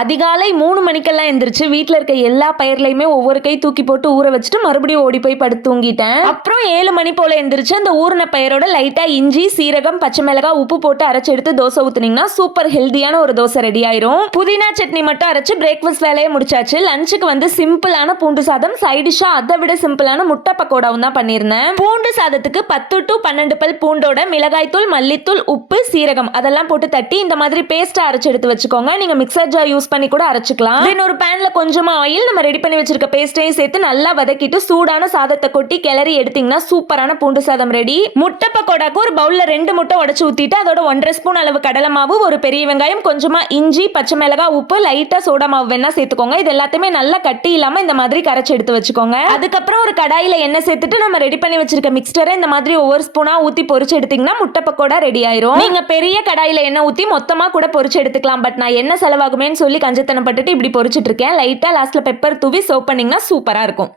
அதிகாலை 3 மணிக்கெல்லாம் எந்திரிச்சு வீட்ல இருக்க எல்லா பயிர்லையுமே ஒவ்வொரு கை தூக்கி போட்டு ஊற வச்சுட்டு மறுபடியும் ஓடி போய் படுத்து தூங்கிட்டேன். அப்புறம் 7 மணி போல எந்திரிச்சு அந்த ஊறின பயிரோட லைட்டா இஞ்சி, சீரகம், பச்சை மிளகாய், உப்பு போட்டு அரைச்சு எடுத்து தோசை ஊத்துனீங்கன்னா சூப்பர் ஹெல்தியான ஒரு தோசை ரெடி ஆயிரும். புதினா சட்னி மட்டும் அரைச்சு பிரேக்ஃபாஸ்ட் வேலையை முடிச்சாச்சு. லஞ்சுக்கு வந்து சிம்பிளான பூண்டு சாதம், சைடிஷா அதை விட சிம்பிளான முட்டை பக்கோடாவும் தான் பண்ணிருந்தேன். பூண்டு சாதத்துக்கு 10 to 12 பல் பூண்டோட மிளகாய்த்தூள், மல்லித்தூள், உப்பு, சீரகம் அதெல்லாம் போட்டு தட்டி இந்த மாதிரி பேஸ்டா அரைச்சு எடுத்து வச்சுக்கோங்க. நீங்க மிக்சர் ஜார் யூஸ் பண்ணி கூட அரைச்சுக்கலாம். தென் ஒரு பேன்ல கொஞ்சமா ஆயில் நம்ம ரெடி பண்ணி வச்சிருக்க பேஸ்டையும் சேர்த்து நல்லா வதக்கிட்டு சூடான சாதத்தை கொட்டி கிளறி எடுத்தீங்கன்னா சூப்பரான பூண்டு சாதம் ரெடி. முட்டை பக்கோடாக்கு ஒரு பவுல்ல 2 முட்டை உடைச்சு ஊத்திட்டு அதோட 1.5 ஸ்பூன் அளவு கடலை மாவு, ஒரு பெரிய வெங்காயம், கொஞ்சமா இஞ்சி, பச்சை மிளகாய், உப்பு, லைட்டா சோடா மாவு வேணா சேர்த்துக்கோங்க. இது எல்லாத்தையுமே நல்லா கட்டி இல்லாம இந்த மாதிரி கரைச்சு எடுத்து வச்சுக்கோங்க. அதுக்கப்புறம் ஒரு கடாயில எண்ணெய் சேர்த்துட்டு நம்ம ரெடி பண்ணி வச்சிருக்க மிக்ஸ்டரை இந்த மாதிரி ஒவ்வொரு ஸ்பூனா ஊத்தி பொரிச்சு எடுத்தீங்கன்னா முட்டை பக்கோடா ரெடி ஆயிரும். நீங்க பெரிய கடாயில எண்ணெய் ஊத்தி மொத்தமா கூட பொரிச்சு எடுத்துக்கலாம். பட் நான் என்ன செலவாகுமேன்னு சொல்லி கஞ்சத்தனம் பட்டுட்டு இப்படி பொரிச்சிட்டு இருக்கேன். லைட்டா லாஸ்ட்ல பெப்பர் தூவி சர்வ் பண்ணீங்கன்னா சூப்பரா இருக்கும்.